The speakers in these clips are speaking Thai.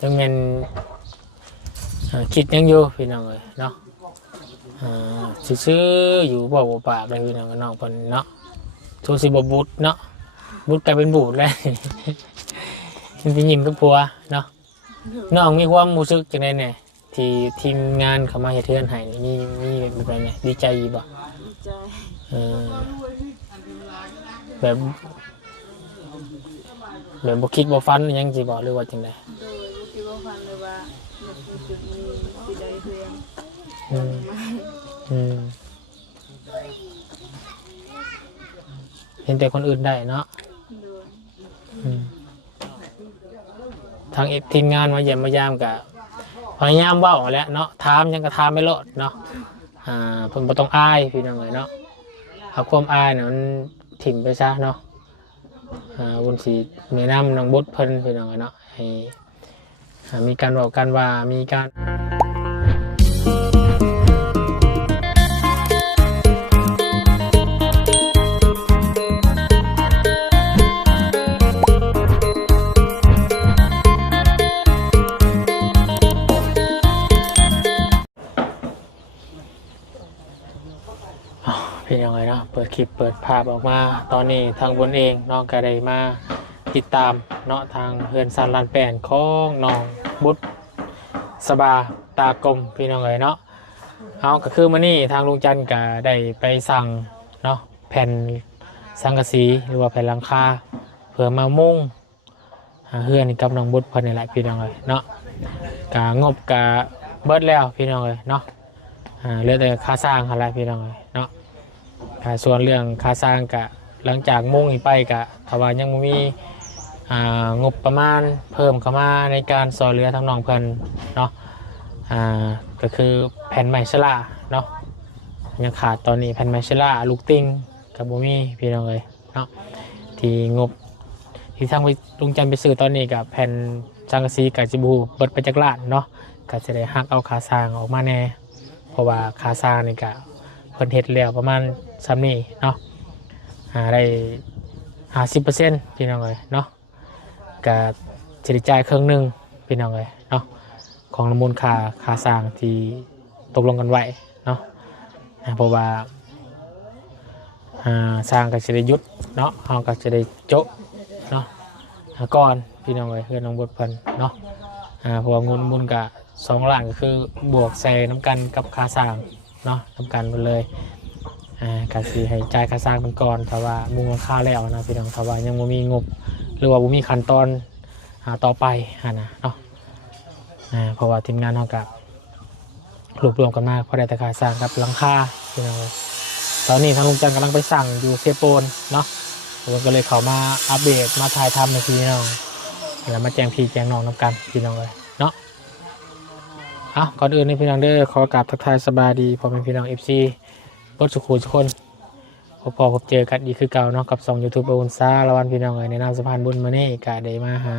จังแม่นคิดยังอยู่พี่น้องเอ้ยเนาะซื้ออยู่บ่บ่ปากเลยพี่น้องน้องเพิ่นเนาะโทรสิบ่บุดเนาะบุดกลายเป็นบูดเลย มันสิยิ้มกับผัวเนาะน้องมีความรู้สึกจังได๋แน่ที่ทีมงานเข้ามาเฮ็ดเทือนให้มีแบบไรเนี่ยดีใจบ่ดีใจแบบบ่คิดบ่ฝันหยังสิบ่หรือว่าจังได๋โดยบ่คิดว่าฟันเลยว่าในจุดนี้สิได้เพียงเห็นแต่คนอื่นได้เนาะโดยทางทีมงานมาเยี่ยมมายามกับพยายามเว้าแหละเนาะถามยังก็ถามไม่ลดเนาะเพิ่นบ่ต้องอายพี่น้องเอ้ยเนาะเอาความอายน่ะมันถิ่มไปซะเนาะวุ้นสิแนะนำน้องบุตรเพิ่นพี่น้องเอ้ยเนาะให้มีการเว้ากันว่ามีการเป็นยังไงเนาะเปิดคลิปเปิดภาพออกมาตอนนี้ทางบนเองน้องก็ได้มาติดตามเนาะทางเฮือนซันลานแปนของน้องบุตรสบาตากลมพี่น้องเอ๋ยเนาะเอาก็คือมื้อนี้ทางลุงจันทร์ก็ได้ไปสั่งเนาะแผ่นสังกะสีหรือว่าแผ่นหลังคาเพื่อมามุ่งเฮือนกับน้องบุตรเพิ่นนี่แหละพี่น้องเอ๋ยเนาะก็งบก็เบิดแล้วพี่น้องเอ๋ยเนาะเหลือแต่ค่าสร้างอะไรพี่น้องเอ๋ยเนาะส่วนเรื่องค่าสร้างกะหลังจากมุ่งไปกะถ้าว่ายังมีงบประมาณเพิ่มเข้ามาในการซอยเรือทั้งน้องเพิ่นเนาะก็คือแผ่นไม้ชลาเนาะยังขาดตอนนี้แผ่นไม้ชลาลูกติ้งกับบุมีพี่น้องเลยเนาะที่งบที่ทางลุงจันทร์ไปซื้อตอนนี้กับแผ่นสังกะสีกับจิบูเบิดไปจากล้านเนาะก็จะได้หักเอาค่าสร้างออกมาแน่เพราะว่าค่าสร้างนี่กะเพิ่นเฮ็ดแล้วประมาณ3นี่เนาะได้50%พี่น้องเลยเนาะกับจะได้จ่ายครึ่งหนึ่งพี่น้องเลยเนาะของมูลค่าสร้างที่ตกลงกันไว้เนาะเพราะว่าสร้างก็จะได้ยุดเนาะเราก็จะได้โจ๊ะเนาะก่อนพี่น้องเลยเพื่อนน้องบดเพิ่นเนาะเพราะว่าเงินมูลกับ2 ล้านก็คือบวกใส่น้ำกันกับค่าสร้างเนาะน้ำกันไปเลยกะสิให้จ่ายค่าสร้างเป็นก่อนถ้าว่ามูลค่าแล้วนะพี่น้องถ้าว่ายังไม่มีงบหรือว่ามีขั้นตอนต่อไปนะเนาะเพราะว่าทีมงานเรากับรวบรวมกันมากพอได้แต่ค่าสร้างกับหลังคาพี่น้องตอนนี้ทางลุงจันทร์กำลังไปสั่งอยู่เซโปนเนาะผมก็เลยเข้ามาอัปเดตมาถ่ายทำในพี่น้องแล้วมาแจ้งพี่แจ้งน้องน้ำกันพี่น้องเลยเนาะก่อนอื่นในพี่น้องเด้อขอกราบทักทายสบายดีพอเป็นพี่น้องเอฟซีรถสุขุมทุกคนพอเจอกันดีคือเก่าเนาะกับ2 YouTube อุนซ่าละวันพี่น้องในนามสะพานบุญมาเน่กะได้มาหา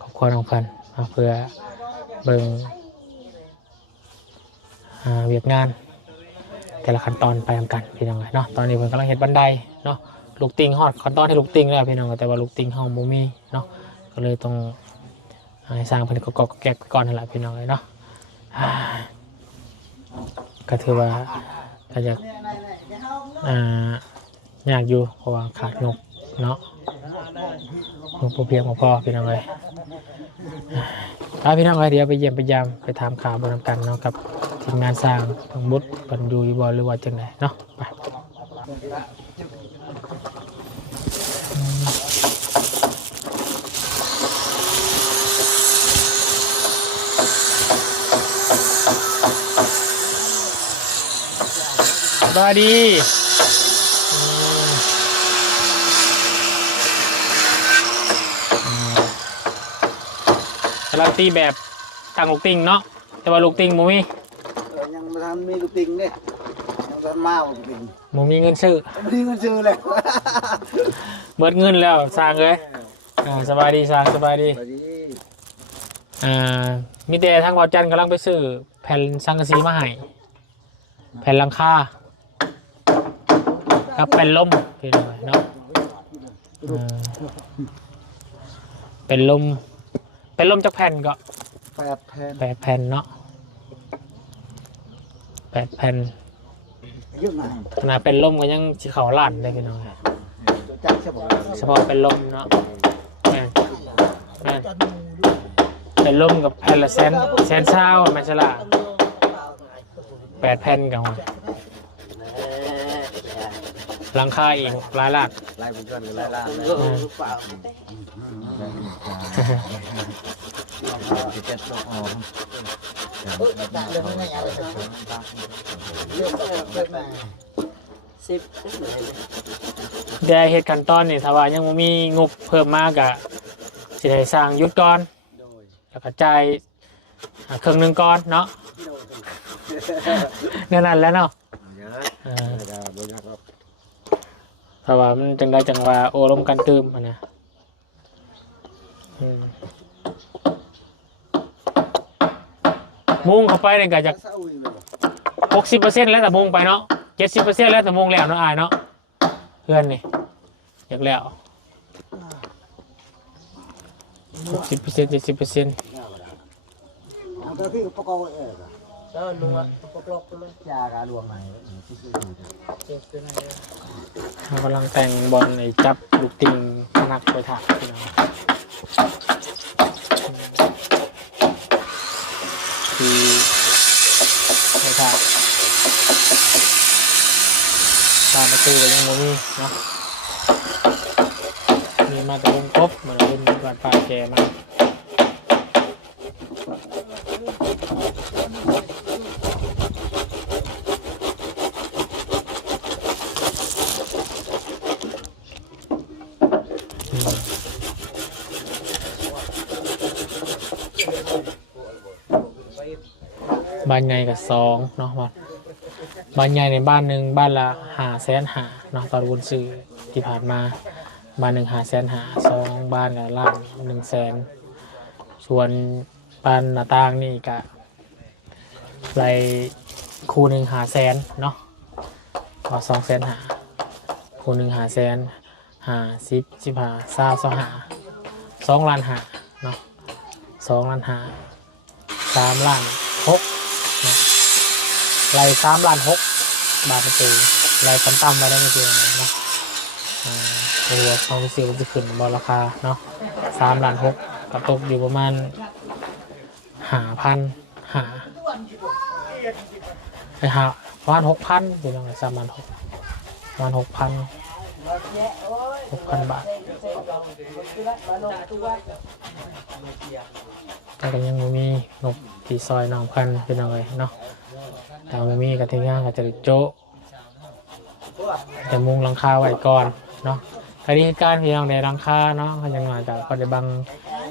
ครอบครัวน้องเพิ่นเพื่อเบิ่งเวียกงานแต่ละขั้นตอนไปทำกันพี่น้องเนาะตอนนี้เพิ่นกำลังเฮ็ดบันไดเนาะลูกติงฮอดขั้นตอนที่ลูกติงแล้วพี่น้องแต่ว่าลูกติงเฮาบ่มีเนาะก็เลยต้องให้สร้างเพิ่นก็แก๊กก่อนนั่นแหละพี่น้องเนาะก็ถือว่าก็จะยากอยู่เพราะว่าขาดงบเนาะงบเพียงพอพี่น้องเลยพี่น้องเลยเดี๋ยวไปเยี่ยมไปยามไปถามข่าวบนกันเนาะกับทีมงานสร้างทางบุตรบรรยูบอลหรือว่าจังไหนเนาะไปสวัสดีเราตีแบบตั้งลูกติงเนาะแต่ว่าลูกติงโมมียังไม่ทันมีลูกติงเนี่ยยังทันมาลูกติงโมมีเงินซื้อไม่มีเงินซื้อเลยเบิดเงินแล้วสร้างเลยสบายดีสร้างสบายดีมีแต่ทางบ่อจันกำลังไปซื้อแผ่นสังกะสีมาให้แผ่นหลังคากับเป็นลมพี่น้องเนาะเป็นลม เป็นลมจากแผ่นก็ 8 แผ่น 8 แผ่นเนาะ8 แผ่น เยอะมาก ขนาดเป็นลมก็ยังสิเขาล้านได้พี่น้อง ตัวจักใช่บ่ เฉพาะเป็นลมเนาะแม่นแม่นเป็นลมกับแผ่นละแสนเช้าแม่นใช่ล่ะ8 แผ่นกันว่ะหลังคาอีกหลายล้าน ลายบุญชนหลายล้านเลยเจ็ดตัวอ๋อเดี๋ยวเหตุขั้นตอนนี่ถ้าว่ายังบ่มีงบเพิ่มมากอะสิได้สร้างหยุดก่อนแล้วก็จ่ายครึ่งหนึงก่อนเนาะแน่นั้นแหล้วเนาะถ้าว่ามันจังได้จังว่าโอ้ลมกันตืมอะนะมุงเข้าไปเนี่ยก็จะ60%แล้วแต่มุงไปเนาะ70%แล้วแต่มุงแล้วเนาะอายเนาะเพื่อนนี่อยากแล้ว60% 70%ก็คือประกอบแล้วลุงอ่ะประกอบแล้วยาการรวมใหม่ เรากำลังแต่งบอลในจับลูกติงนักไปถ่ายพี่น้องคือไปถ่ายตามประตูก็ยังไม่มีเนาะมีมาแต่วงกบเหมือนรุ่นบาดปลาแกมาบ้านใหญ่กับ2เนาะบ้านใหญ่ในบ้านหนึ่งบ้านละ500,000เนาะตอนวุ้นซื้อที่ผ่านมาบ้านหนึ่ง500,000 2บ้านละล้าน100,000ส่วนบ้านหน้าต่างนี่กะไรคูหนึ่ง500,000เนาะก็250,000คูหนึ่ง500,000 50 15 20 2ล้าน5เนาะ2ล้าน5 3ล้าน6นะไล่3ล้าน6บาทประตูไล่ต่ำๆไปได้ไม่เกินนะตัวของเสียจะขึ้นบอลราคาเนาะ3ล้าน6กระตกอยู่ประมาณ5,000ไปหาประมาณ6,000เป็นยังไง3ล้าน6ประมาณ6,000 บาทแต่ก็ยังไม่มีงบที่ซอยน้องพันเป็นยังไงเนาะแต่ไม่มีกระถิ่งงานก็จะโจ๊ะแต่มุงหลังคาไว้ก่อนเนาะคดีการพี่น้องในหลังคาเนาะเขายังมาแต่ก็จะบัง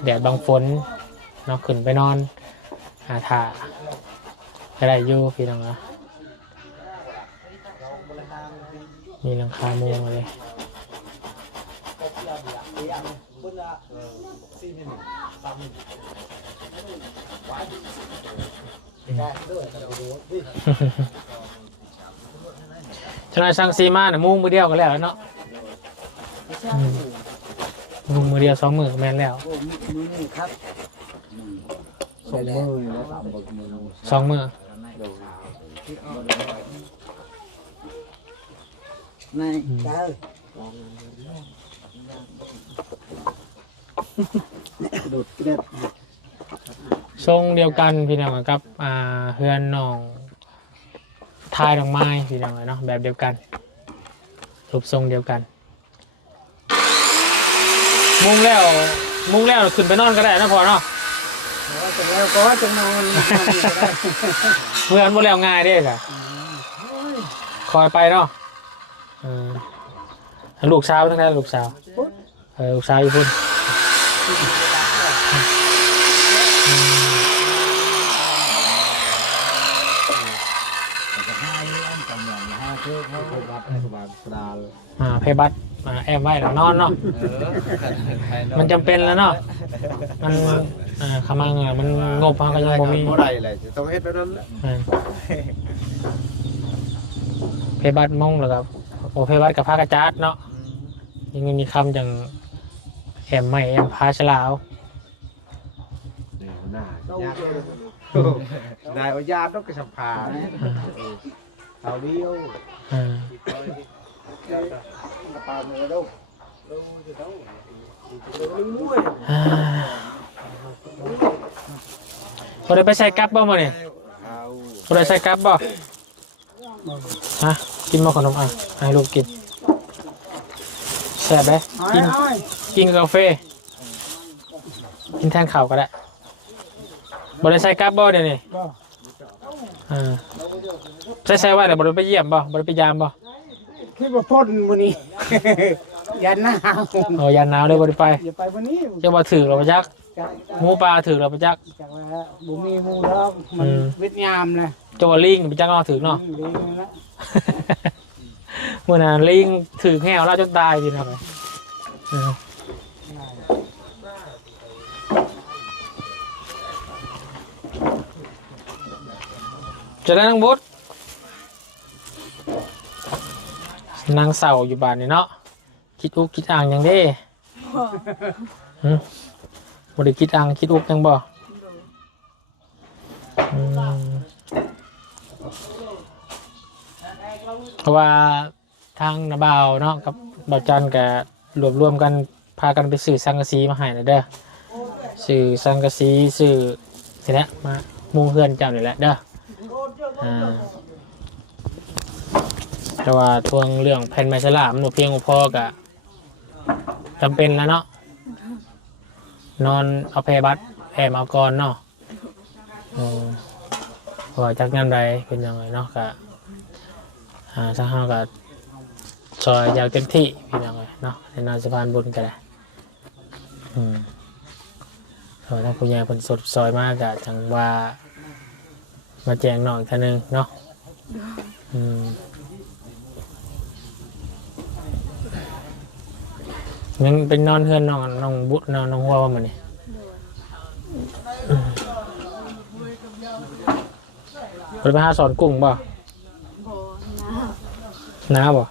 แดดบังฝนเนาะขึ้นไปนอนหาถ่าอะไรอยู่พี่น้องนะมีหลังคามุงเลยชนะช่างซีมาเนี่ยมุงมือเดียวกันแล้วเนาะมุงมือเดียว2 มือแม่นแล้วครับ2 มือในเจ้าดูดเด็ด ทรงเดียวกันพี่น้องกับเฮือนน้องทายดอกไม้พี่น้องเนาะแบบเดียวกันรูปทรงเดียวกันมุงแล้วขึ้นไปนอนก็ได้นะพอเนาะแล้วก็จะนอน เมื่อนบ่แล้วง่ายเด้ค่ะคอยไปเนาะลูกสาวทั้งนั้นลูกสาวลูกสาวอยู่พุ่นเพบัตแอมไว้แล้วนอนเนาะมันจำเป็นแล้วเนาะมันขมังมันงบก็ยังบ่มีต้องเฮ็ดแบบนั้นเพบัตมงแล้วครับโอเพบัตกับผ้ากระจัดเนาะยังมีคำอย่างแอมไม่แอมพาชลาว น่ะยากได้เอายาต้องกระสับผ่าเอาเดียว อ่า ปลาเนื้อลูก อ่าบ่ได้ไปใส่กับบ่มื้อนี่ เอา บ่ได้ใส่กับบ่ฮะกินบ่ขนมอ่ะให้ลูกกินแซ่บเด้กินกินกาแฟกินแทนข้าวก็ได้บ่ได้ใส่กับบ่เดี๋ยวนี้อ่าใส่ไว้แต่บ่ได้ไปเยี่ยมบ่บ่ได้ไปยามบ่ คิดว่าพ่นวันนี้ ยันหน้า โอ้ยานหนาวเลยบ่ได้ไป อย่าไปวันนี้ จะบ่ถือเราบ่จักหมูปลาถือเราบ่จัก จากว่าบุมีมูดอกมันเวียดนามนะ จะว่าลิงบ่จักเนาะถือเนาะ เลี้ยงแล้ว เมื่อนั้นลิงถือแหวแล้วจนตายสินะจะได้นั่งบดนั่งเสาอยู่บ้านนี่เนาะคิดอุกคิดอ่างยังเด้บ่ได้คิดอ่างคิดอุกยังบ่เพราะว่าทางนาบ่าวเนาะกับบ่าวจันก็รวมกันพากันไปซื้อสังกะสีมาให้น่ะเด้อซื้อสังกะสีซื้อสิแหละมามุงเฮือนเจ้านี่แหละเด้อแต่ว่าทวงเรื่องแผ่นไม้ฉลามหนูเพียงพอก็จำเป็นแล้วเนาะนอนเอาแพรบัตรแพรมาก่อนเนาะเพราะว่าจากนั้นใดเป็นยังไงเนาะก็ถ้าเฮาก็ซอยยาวเต็มที่พี่น้องเลยเนาะในนานสะพานบุญก็ได้ถ้าคุณยายคนสดซอยมากก็จังว่ามาแจ้งหน่อยท่านนึงเนาะยังเป็นนอนเฮือนน้องบุน้องหัวว่ามันนี่ไปหาสอนกุ้งบ่ บ่น้า น้าบ่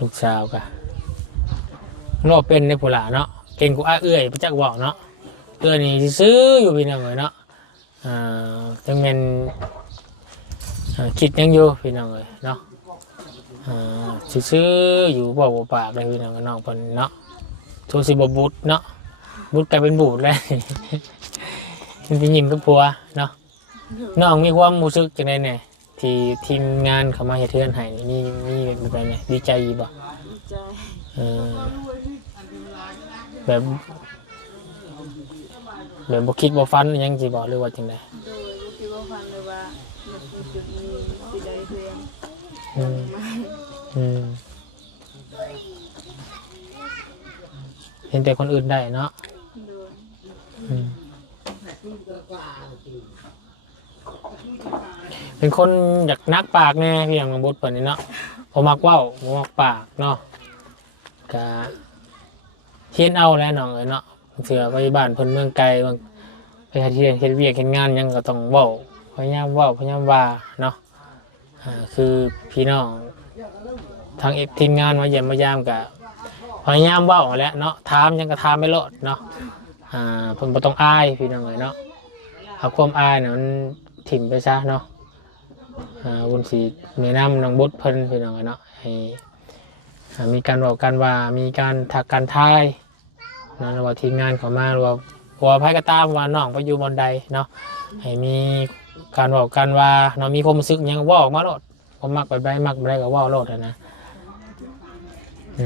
ลูกสาวกะนอกเป็นในผู้หลาเนาะเก่งกูอ้าเอื้อยพระจักบอกเนาะเอื้อยนี่ซื้ออยู่พี่น้องเลยเนาะจังแม่นคิดยังอยู่พี่น้องเลยเนาะซื้ออยู่บอกว่าปากเลยพี่น้องน้องคนเนาะโทรสิบบุตรเนาะบุตรกลายเป็นบูดเลย มันเป็นยิ้มกับผัวเนาะน้องมีความรู้สึกจังไดเนี่ยที่ทีมงานเขามาเฮ็ดเทือนให้มีเป็นไงดีใจบ่ ดีใจ แบบบ่คิดบ่ฟันยังสิบ่หรือว่าจังได๋ โดยบ่คิดว่าฟันเลยว่ามันมีจุดนี้สิได้เพียง เห็นแต่คนอื่นได้เนาะ โดย เป็นคนอยากนักปากแน่พี่อย่างบดเปิดนี่เนาะผมมักเว้าผมมักปากเนาะกะเทียนเอาแล้วน้องเอ้ยเนาะเสือไปบ้านเพิ่นเมืองไกลบางไปหาที่เฮ็ดเวียกเฮ็ดงานยังก็ต้องเว้าพยายามเว้าพยายามว่าเนาะคือพี่น้องทางทีมงานมาเยี่ยมมายามกะพยายามเว้าแหละเนาะถามยังก็ถามไม่ลดเนาะเพิ่นบ่ต้องอายพี่น้องเอ้ยเนาะเอาความอายน่ะมันถิ่มไปซะเนาะวุ้นสีแนะนำน้องบุตรเพิ่นพี่น้องเนาะให้มีการบอกกันว่ามีการถักการทายเนาะว่าทีมงานเขามาว่าหัวไพ่กระตามว่าน้องไปอยู่บนใดเนาะให้มีการบอกกันว่าเนาะมีความรู้สึกยังว่าออกมาโลดผมมักไปใบมักไปได้ก็ว่าโลดนะ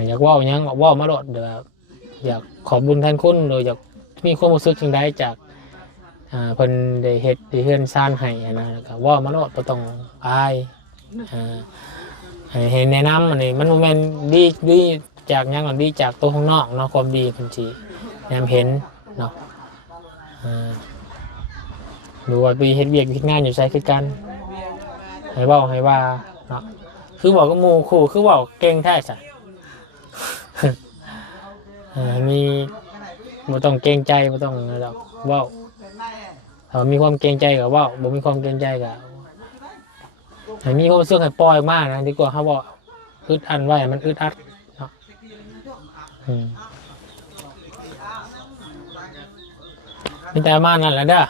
อยากว่ายังว่ามาโลดเดี๋ยวอยากขอบุญแทนคุณหรืออยากมีความรู้สึกจังใดจากเพิ่นได้เฮ็ดได้เฮือนซ่านให้นะแล้วก็ว่ามาโลดบ่ต้องอายให้แนะนำอันนี้มันบ่แม่นดีจากหยังหรอกดีจากตัวข้างนอกเนาะความดีเพิ่นสิแนมเห็นเนาะดูว่าไปเฮ็ดเวียกเฮ็ดงานอยู่ไสคือกันให้เว้าให้ว่าเนาะคือบอกกับหมู่คู่คือเว้าเก่งแท้ซะ มีบ่ต้องเกรงใจบ่ต้องอะไรหรอกเว้า ถ้ามีความเกรงใจกับว่าบ่มีความเกรงใจกับให้มีความรู้สึกให้ปล่อยมากนะดีกว่าเขาบอกอึดอัดไว้มันอึดอัดเนาะมีแต่มานั่นแหละเด้อ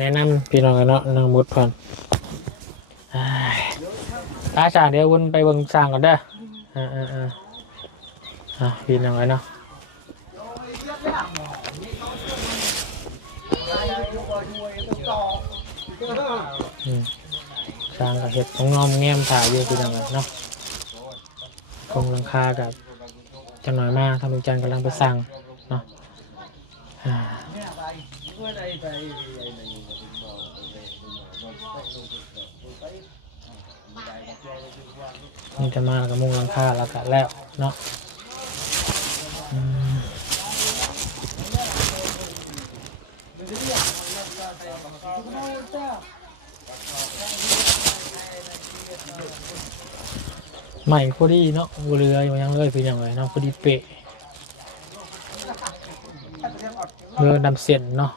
แนะนำพี่น้องกันเนาะนางบุตรพรอาจารย์เดี๋ยววนไปเบิ่งสร้างก่อนเด้อพี่น้องกันเนาะสร้างกับเห็ดของงอมแง้มถ่ายอยู่พี่น้องกันเนาะกองหลังคากับจังหน่อยมากทำจันกำลังไปสั่งเนาะนี่จะมากับมุงหลังคาแล้วก็แล้วเนาะใหม่พอดีเนาะเรือยังเลยคืออย่างไรเนาะพอดีเป๊ะเรือดำเส้นเนาะ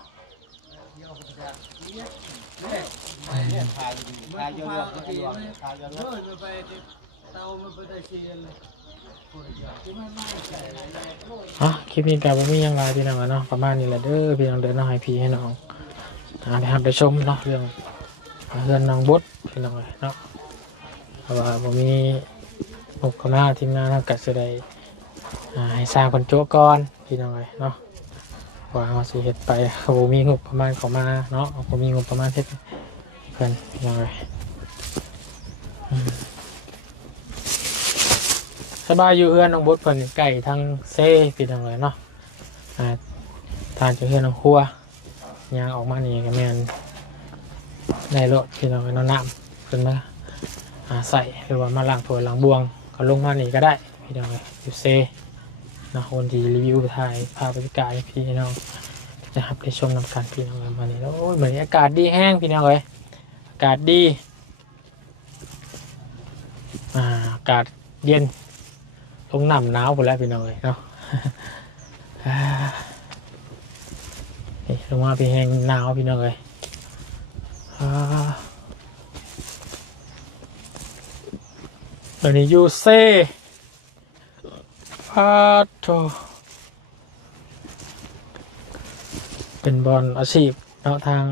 คลิปนี้กับผมมียังไงพี่น้องเนาะประมาณนี้แหละเด้อพี่น้องเดินน้องให้พี่ให้น้องไปชมเนาะเรื่องน้องบดพี่น้องเนาะเพราะว่าผมมีบุกเข้ามาทีมงานกัดเสด็จให้สร้างคนโจ้ก่อนพี่น้องเนาะว่าเอาสิเฮ็ดไปเขามีงบประมาณเขามาเนาะผมมีงบประมาณเฮ็ดเพื่อนพี่น้องสบายอยู่เอื้อนน้องบดเพิ่นไก่ทางเซ่พี่น้องเนาะทานจะเอื้อนน้องครัวยางออกมานี่ก็แม่นในรถพี่น้องน้ำขึ้นมาใส่หรือว่ามาล้างถ้วยล้างบวงก็ลงมานี่ก็ได้พี่น้องอยู่เซนะคนที่รีวิวถ่ายภาพบรรยากาศพี่น้องจะหับได้ชมนำการพี่น้องมานี่แล้วเหมือนอากาศดีแห้งพี่น้องเลยอากาศดีอากาศเย็นลงน้ำหนาวหมดแล้วพี่น้องเลยเนาะนี่ลงมาพี่แห้งหนาวพี่น้องเลยตอนนี้ยูเซ่พาโตเป็นบอลอาชีพเนาะทาง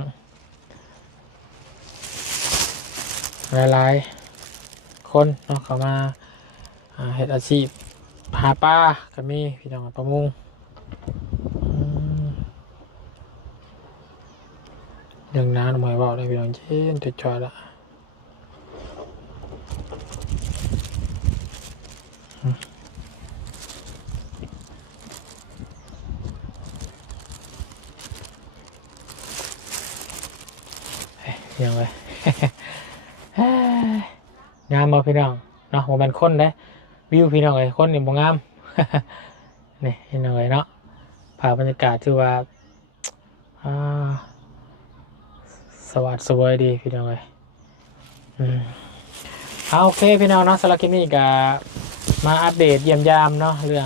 หลายๆคนเนาะเข้ามาเฮ็ดอาชีพหาปลาก็มีพี่น้องประมงเรื่องน้ำหมายว่าได้พี่น้องเช่นจะจอยละยังไง งามมาพี่น้องเนาะผมเป็นคนได้วิวพี่น้องเลยคนนี่บ่งาม นี่พี่น้องเลยเนาะภาพบรรยากาศที่ว่าสวัสดีพี่น้องเลยโอเคพี่น้องเนาะสำหรับคลิปนี้ก็มาอัปเดตเยี่ยมยามเนาะเรื่อ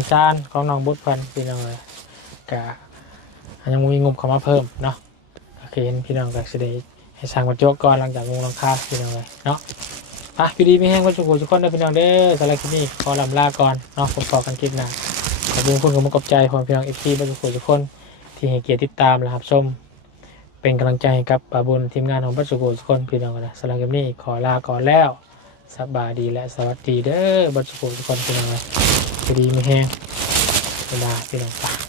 งชานของน้องบุตรพันพี่น้องเลยก็ยังมีงบเข้ามาเพิ่มเนาะโอเคพี่น้องก็จะได้ให้สร้างวัตถุก่อนหลังจากมุงหลังคาพี่น้องเลยเนาะพี่ดีไม่แห้งวัตถุทุกคนนะพี่น้องเด้อสำหรับคลิปนี้ขอลำลาก่อนเนาะผมขอกันคลิปหน้าขอบคุณคุณกับใจพร้อมพี่น้องFCวัตถุทุกคนที่ให้เกียรติติดตามและรับชมเป็นกำลังใจให้กับป่าบุญทีมงานของวัตถุทุกคนพี่น้องนะสำหรับคลิปนี้ขอลาก่อนแล้วสบายดีและสวัสดีเด้อวัตถุทุกคนพี่น้องเลยพี่ดีไม่แห้งเวลาพี่น้อง